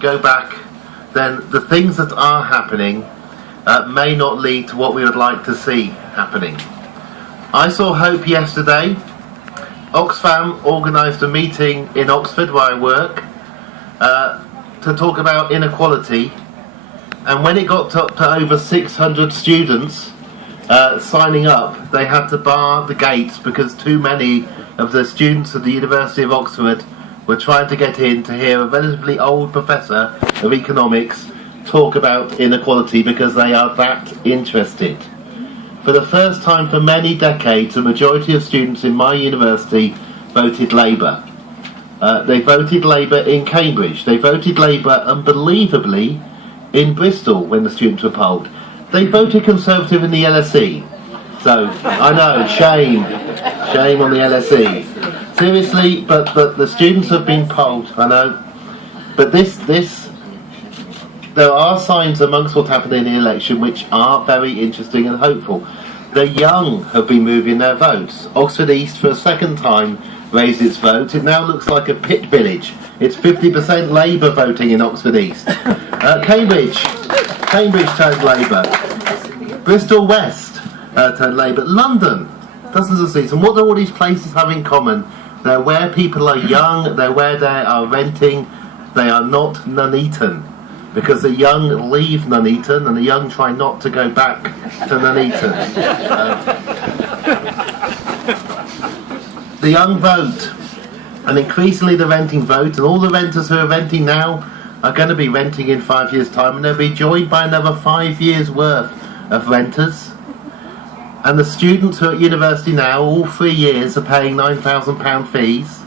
go back, then the things that are happening may not lead to what we would like to see happening. I saw hope yesterday. Oxfam organised a meeting in Oxford, where I work, to talk about inequality, and when it got to over 600 students signing up, they had to bar the gates because too many of the students at the University of Oxford were trying to get in to hear a relatively old professor of economics talk about inequality because they are that interested. For the first time for many decades, a majority of students in my university voted Labour. They voted Labour in Cambridge. They voted Labour, unbelievably, in Bristol when the students were polled. They voted Conservative in the LSE. So, I know, shame on the LSE. Seriously, but the students have been polled, I know. But there are signs amongst what's happening in the election which are very interesting and hopeful. The young have been moving their votes. Oxford East, for a second time, raised its vote. It now looks like a pit village. It's 50% Labour voting in Oxford East. Cambridge turned Labour. Bristol West turned Labour. London, dozens of seats. And what do all these places have in common? They're where people are young, they're where they are renting, they are not Nuneaton. Because the young leave Nuneaton and the young try not to go back to Nuneaton. The young vote, and increasingly the renting vote, and all the renters who are renting now are going to be renting in 5 years' time, and they'll be joined by another 5 years' worth of renters. And the students who are at university now, all 3 years, are paying £9,000 fees.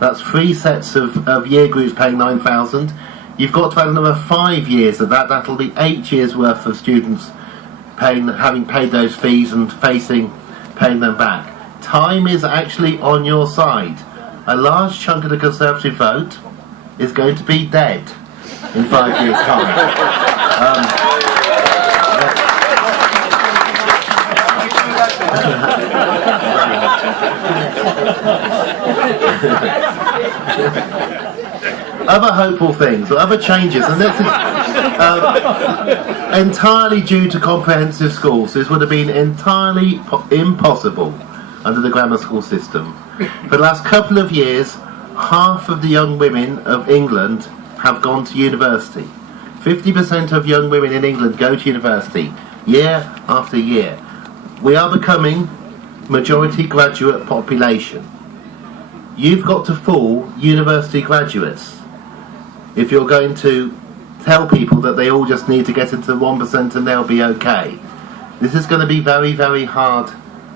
That's 3 sets of year groups paying £9,000. You've got to add another 5 years of that. That'll be 8 years' worth of students having paid those fees and paying them back. Time is actually on your side. A large chunk of the Conservative vote is going to be dead in 5 years' time. Other hopeful things, or other changes, and this is entirely due to comprehensive schools. This would have been entirely impossible under the grammar school system. For the last couple of years, half of the young women of England have gone to university. 50% of young women in England go to university, year after year. We are becoming majority graduate population. You've got to fool university graduates if you're going to tell people that they all just need to get into 1% and they'll be okay. This is going to be very, very hard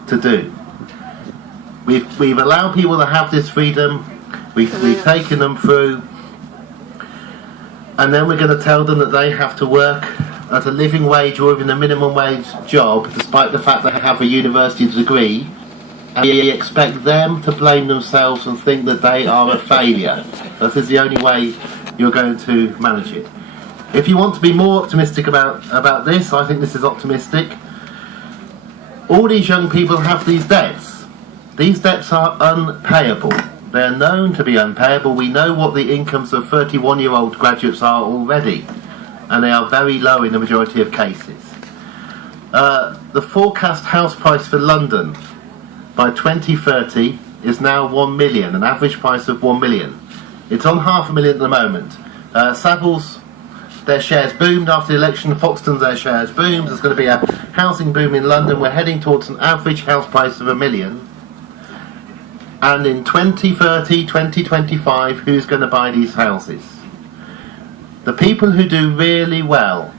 to do. We've allowed people to have this freedom, we've taken them through, and then we're going to tell them that they have to work at a living wage or even a minimum wage job, despite the fact they have a university degree, and we expect them to blame themselves and think that they are a failure. This is the only way you're going to manage it. If you want to be more optimistic about this, I think this is optimistic. All these young people have these debts. These debts are unpayable. They're known to be unpayable. We know what the incomes of 31-year-old graduates are already, and they are very low in the majority of cases. The forecast house price for London by 2030 is now 1 million, an average price of 1 million. It's on $500,000 at the moment. Savills, their shares boomed after the election. Foxton's, their shares boomed. There's going to be a housing boom in London. We're heading towards an average house price of 1 million. And in 2030, 2025, who's going to buy these houses? The people who do really well,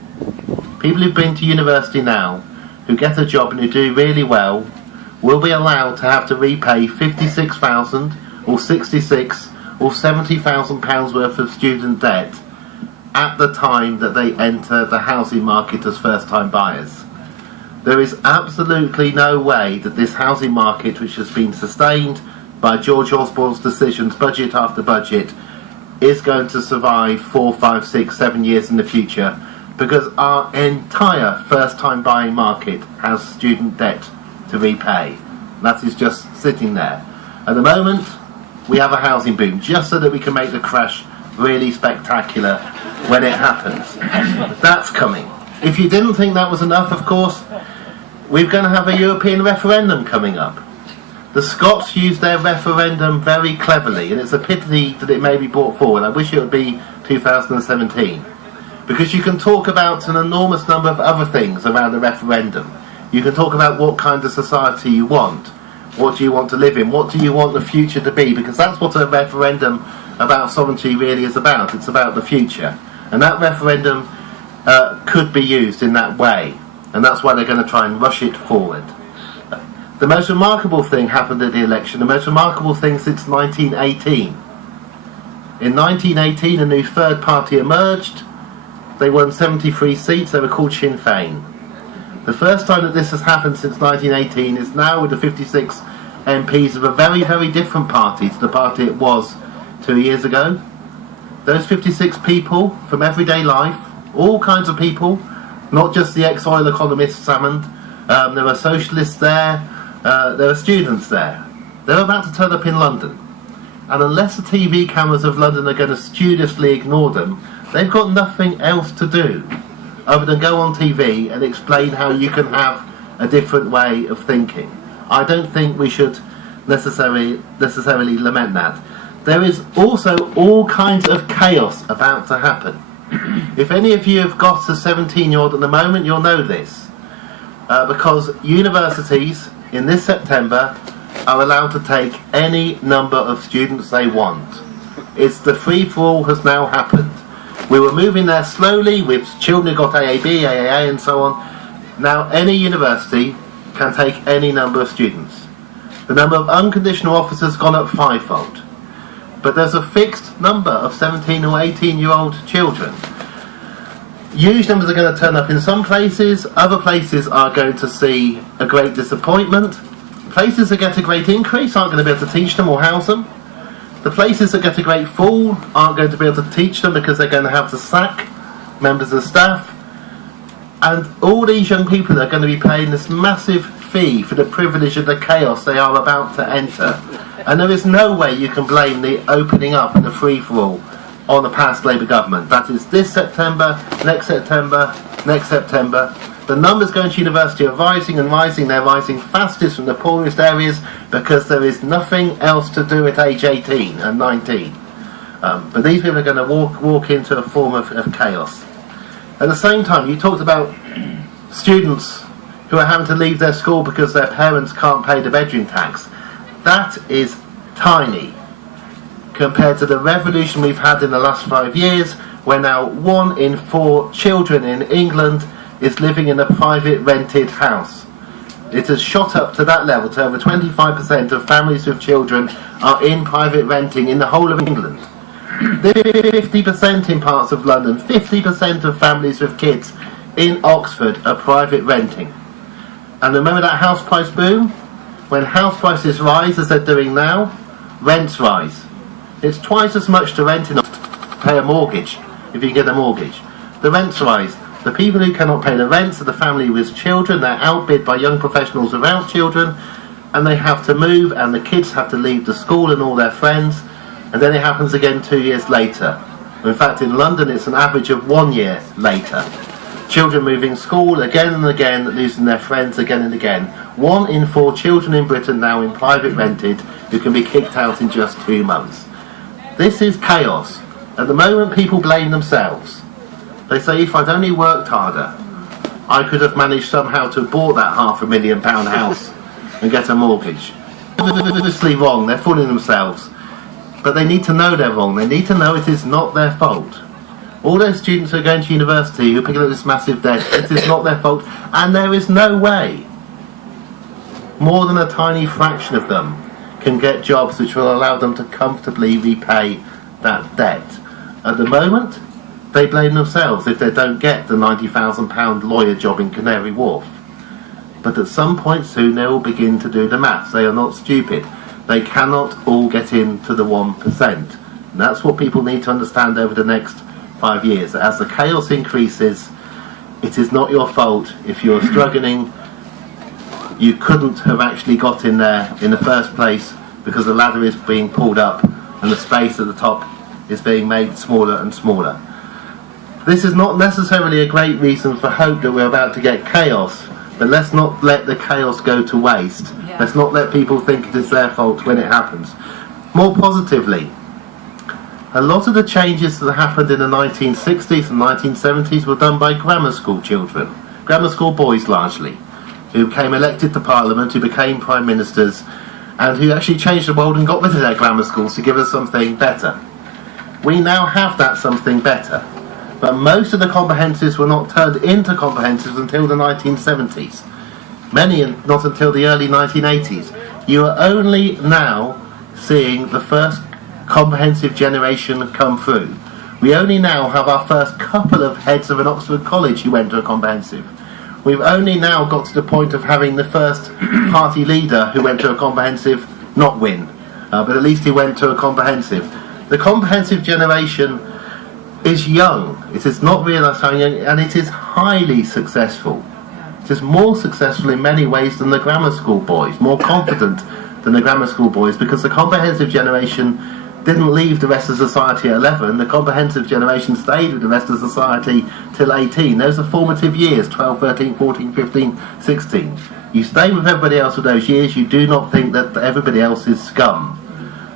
people who've been to university now, who get a job and who do really well, will be allowed to have to repay £56,000 or £66,000 or £70,000 worth of student debt at the time that they enter the housing market as first-time buyers. There is absolutely no way that this housing market, which has been sustained by George Osborne's decisions, budget after budget, is going to survive 4, 5, 6, 7 years in the future, because our entire first-time buying market has student debt to repay. That is just sitting there. At the moment, we have a housing boom, just so that we can make the crash really spectacular when it happens. That's coming. If you didn't think that was enough, of course, we're going to have a European referendum coming up. The Scots used their referendum very cleverly, and it's a pity that it may be brought forward. I wish it would be 2017. Because you can talk about an enormous number of other things around a referendum. You can talk about what kind of society you want. What do you want to live in? What do you want the future to be? Because that's what a referendum about sovereignty really is about. It's about the future. And that referendum could be used in that way. And that's why they're going to try and rush it forward. The most remarkable thing happened at the election, the most remarkable thing since 1918. In 1918, a new third party emerged. They won 73 seats. They were called Sinn Féin. The first time that this has happened since 1918 is now with the 56 MPs of a very, very different party to the party it was 2 years ago. Those 56 people from everyday life, all kinds of people, not just the ex-oil economists summoned. There were socialists there, there were students there. They're about to turn up in London. And unless the TV cameras of London are going to studiously ignore them, they've got nothing else to do other than go on TV and explain how you can have a different way of thinking. I don't think we should necessarily lament that. There is also all kinds of chaos about to happen. If any of you have got a 17-year-old at the moment, you'll know this. Because universities in this September are allowed to take any number of students they want. It's the free-for-all has now happened. We were moving there slowly with children who got AAB, AAA and so on. Now any university can take any number of students. The number of unconditional offers has gone up fivefold. But there's a fixed number of 17 or 18-year-old children. Huge numbers are going to turn up in some places. Other places are going to see a great disappointment. Places that get a great increase aren't going to be able to teach them or house them. The places that get a great fall aren't going to be able to teach them because they're going to have to sack members of staff. And all these young people are going to be paying this massive fee for the privilege of the chaos they are about to enter. And there is no way you can blame the opening up and the free-for-all on the past Labour government. That is this September, next September, next September. The numbers going to university are rising and rising. They're rising fastest from the poorest areas because there is nothing else to do at age 18 and 19. But these people are going to walk into a form of chaos. At the same time, you talked about students who are having to leave their school because their parents can't pay the bedroom tax. That is tiny compared to the revolution we've had in the last 5 years, where now 1 in 4 children in England is living in a private rented house. It has shot up to that level, to over 25% of families with children are in private renting in the whole of England. 50% in parts of London, 50% of families with kids in Oxford are private renting. And remember that house price boom? When house prices rise, as they're doing now, rents rise. It's twice as much to rent in to pay a mortgage, if you get a mortgage. The rents rise. The people who cannot pay the rents are the family with children. They're outbid by young professionals without children, and they have to move, and the kids have to leave the school and all their friends, and then it happens again 2 years later. In fact, in London, it's an average of 1 year later. Children moving school again and again, losing their friends again and again. 1 in 4 children in Britain now in private rented who can be kicked out in just 2 months. This is chaos. At the moment, people blame themselves. They say, if I'd only worked harder, I could have managed somehow to have bought that £500,000 house and get a mortgage. Obviously wrong, they're fooling themselves. But they need to know they're wrong. They need to know it is not their fault. All those students who are going to university who are picking up this massive debt, it is not their fault, and there is no way more than a tiny fraction of them can get jobs which will allow them to comfortably repay that debt. At the moment, they blame themselves if they don't get the £90,000 lawyer job in Canary Wharf. But at some point soon they will begin to do the maths. They are not stupid. They cannot all get into the 1%. And that's what people need to understand over the next 5 years. As the chaos increases, it is not your fault if you're struggling. You couldn't have actually got in there in the first place because the ladder is being pulled up and the space at the top is being made smaller and smaller. This is not necessarily a great reason for hope that we're about to get chaos, but let's not let the chaos go to waste. Yeah. Let's not let people think it is their fault when it happens. More positively, a lot of the changes that happened in the 1960s and 1970s were done by grammar school children, grammar school boys largely, who became elected to Parliament, who became Prime Ministers, and who actually changed the world and got rid of their grammar schools to give us something better. We now have that something better, but most of the comprehensives were not turned into comprehensives until the 1970s. Many not until the early 1980s. You are only now seeing the first comprehensive generation come through. We only now have our first couple of heads of an Oxford college who went to a comprehensive. We've only now got to the point of having the first party leader who went to a comprehensive not win, but at least he went to a comprehensive. The comprehensive generation is young. It is not realised how young, and it is highly successful. It is more successful in many ways than the grammar school boys, more confident than the grammar school boys, because the comprehensive generation didn't leave the rest of society at 11. The comprehensive generation stayed with the rest of society till 18. Those are formative years, 12, 13, 14, 15, 16. You stay with everybody else for those years. You do not think that everybody else is scum.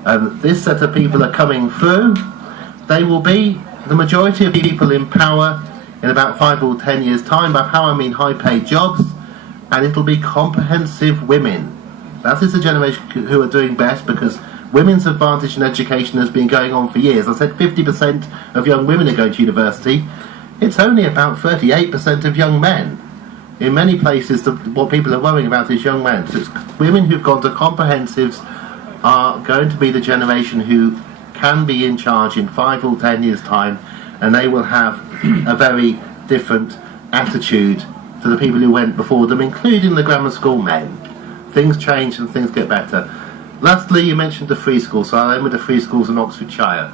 And this set of people are coming through. They will be the majority of people in power in about 5 or 10 years' time. By power I mean high-paid jobs, and it'll be comprehensive women. That is the generation who are doing best, because women's advantage in education has been going on for years. I said 50% of young women are going to university. It's only about 38% of young men. In many places, what people are worrying about is young men. So it's women who've gone to comprehensives are going to be the generation who can be in charge in 5 or 10 years' time, and they will have a very different attitude to the people who went before them, including the grammar school men. Things change and things get better. Lastly, you mentioned the free schools, so I'll end with the free schools in Oxfordshire.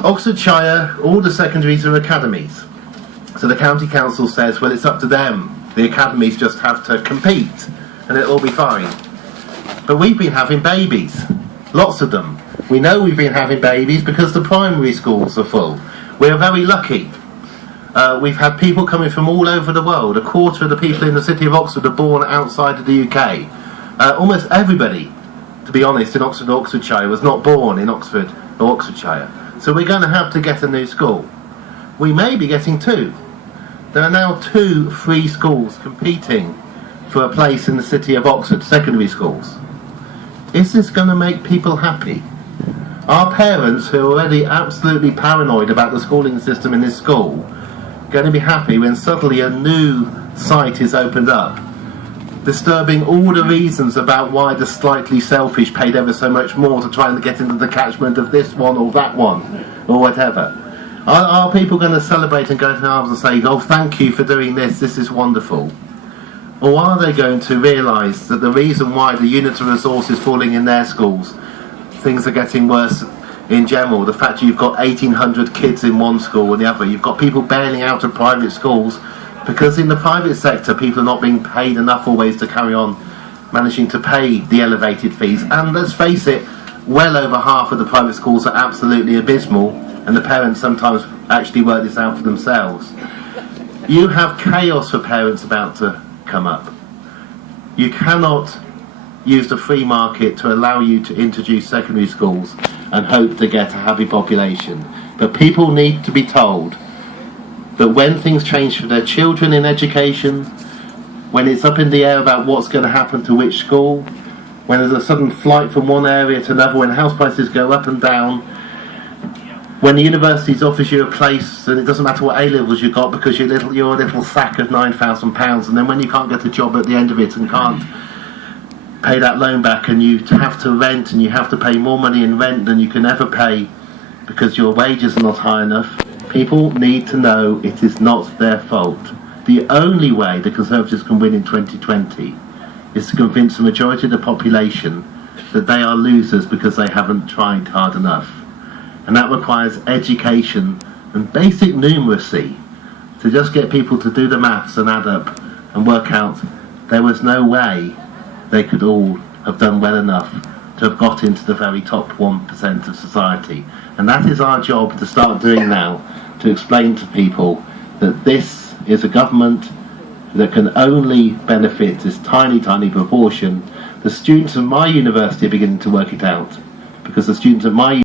Oxfordshire, all the secondaries are academies. So the county council says, well, it's up to them. The academies just have to compete, and it'll all be fine. But we've been having babies, lots of them. We know we've been having babies because the primary schools are full. We're very lucky. We've had people coming from all over the world. A quarter of the people in the city of Oxford are born outside of the UK. Almost everybody, to be honest, in Oxford or Oxfordshire was not born in Oxford or Oxfordshire. So we're going to have to get a new school. We may be getting 2. There are now 2 free schools competing for a place in the city of Oxford, secondary schools. Is this going to make people happy? Our parents, who are already absolutely paranoid about the schooling system in this school, going to be happy when suddenly a new site is opened up, disturbing all the reasons about why the slightly selfish paid ever so much more to try and get into the catchment of this one or that one, or whatever. Are people going to celebrate and go to arms and say, oh, thank you for doing this is wonderful? Or are they going to realise that the reason why the unit of resource is falling in their schools, things are getting worse in general, the fact that you've got 1,800 kids in one school and the other, you've got people bailing out of private schools, because in the private sector people are not being paid enough always to carry on managing to pay the elevated fees. And let's face it, well over half of the private schools are absolutely abysmal, and the parents sometimes actually work this out for themselves. You have chaos for parents about to come up. You cannot use the free market to allow you to introduce secondary schools and hope to get a happy population. But people need to be told that when things change for their children in education, when it's up in the air about what's going to happen to which school, when there's a sudden flight from one area to another, when house prices go up and down, when the universities offers you a place and it doesn't matter what A-levels you got because you're a little sack of £9,000, and then when you can't get a job at the end of it and can't pay that loan back, and you have to rent and you have to pay more money in rent than you can ever pay because your wages are not high enough, people need to know it is not their fault. The only way the Conservatives can win in 2020 is to convince the majority of the population that they are losers because they haven't tried hard enough. And that requires education and basic numeracy to just get people to do the maths and add up and work out there was no way they could all have done well enough to have got into the very top 1% of society. And that is our job to start doing now, to explain to people that this is a government that can only benefit this tiny, tiny proportion. The students of my university are beginning to work it out, because the students at my